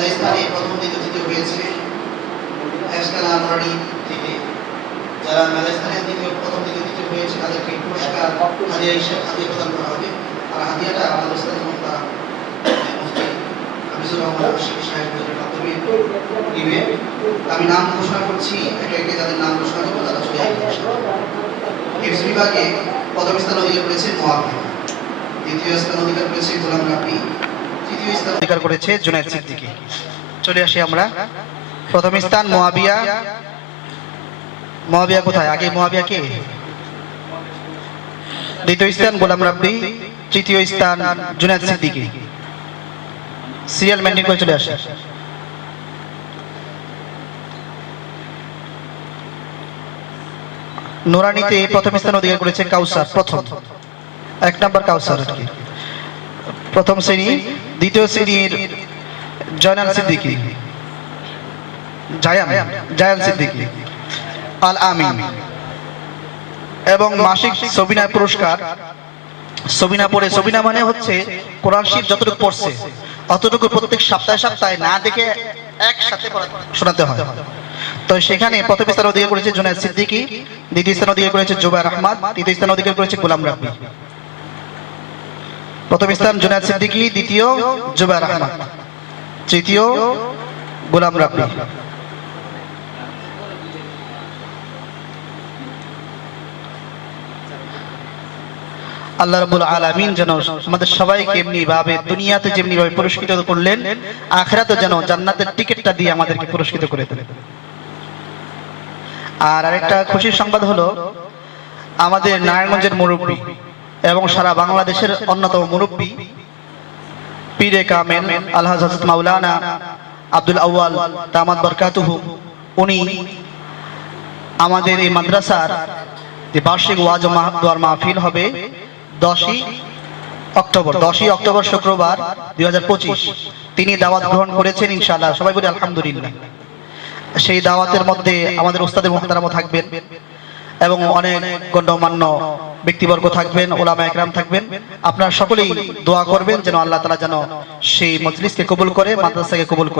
মেধাস্থানে প্রথম তৃতীয় হয়েছে। এসকালা আমরানি থেকে। যারা মেধাস্থানে দ্বিতীয়, প্রথম তৃতীয় হয়েছে, তাদেরকে পুরস্কার হাদিয়া হিসেবে হাদিয়া প্রদান করা হবে। আর হাদিয়াটা আমাদের হুজুরের মাধ্যমে দিবে। আমি নাম ঘোষণা করছি, একে একে যাদের নাম ঘোষণা করব, তারা চলে হিফজ বিভাগে প্রথম স্থান অধিকার করেছে মহাবিয়া দ্বিতীয় স্থান অধিকার করেছে গোলাম স্থান অধিকার করেছে জুনায়েদ সিদ্দিকী। চলে আসি আমরা। প্রথম স্থান মোয়াবিয়া। মোয়াবিয়া কোথায়? আগে মোয়াবিয়া কে? দ্বিতীয় স্থান গোলাম রাব্বি। তৃতীয় স্থান জুনায়েদ সিদ্দিকী। সিরিয়াল মেনটেন করে চলে আসে। নোরানিতে প্রথম স্থান অধিকার করেছে কাউসার, প্রথম। এক নম্বর কাউসার প্রথম শ্রেণি দ্বিতীয় শ্রেণির জয়নাল সিদ্দিকী। জায়ান জায়ান সিদ্দিকী। আল আমিন। এবং মাসিক সবিনা পুরস্কার। সবিনা পড়ে সবিনা মানে হচ্ছে কোরআন শরীফ যতটুকু পড়ছে, অতটুকু প্রত্যেক সপ্তাহে সপ্তাহে না দেখে একসাথে শোনাতে হয়। তো সেখানে প্রথম স্থান অধিকার করেছে জুনায়দ সিদ্দিকী, দ্বিতীয় স্থান অধিকার করেছে জুবাইর আহমদ, তৃতীয় স্থান অধিকার করেছে গোলাম রাব্বি। প্রথম স্থান জুনায়দ সিদ্দিকী, দ্বিতীয় জুবাইর আহমদ, তৃতীয় গোলাম রাব্বি। আল্লাহ রাব্বুল আলামিন যেন আমাদের সবাইকে এমনি ভাবে দুনিয়াতে যেমনি ভাবে পুরস্কৃত করলেন আখেরাতে যেন জান্নাতের টিকিটটা দিয়ে আমাদেরকে পুরস্কৃত করে দেন। আর আরেকটা খুশির সংবাদ হলো, আমাদের নারায়ণগঞ্জের মুরব্বী এবং সারা বাংলাদেশের অন্যতম মুরব্বী পীরে কামেল আল্লাহ মাওলানা আব্দুল আউয়াল দামাত বরকাতুহু, উনি আমাদের এই মাদ্রাসার যে বার্ষিক ওয়াজ দোয়ার মাহফিল হবে দশই অক্টোবর দশই অক্টোবর শুক্রবার দুই তিনি দাওয়াত গ্রহণ করেছেন ইনশাআল্লাহ। সবাই বলি আলহামদুলিল্লাহ। সেই দাওয়াতের মধ্যে আমাদের ওস্তাদের মোহতারামও থাকবেন। এবং অনেক গণ্যমান্য ব্যক্তিবর্গ থাকবেন, ওলামা একরাম থাকবেন। আপনারা সকলেই দোয়া করবেন যেন আল্লাহ তালা যেন সেই মজলিসকে কবুল করে, মাদ্রাসাকে কবুল করে।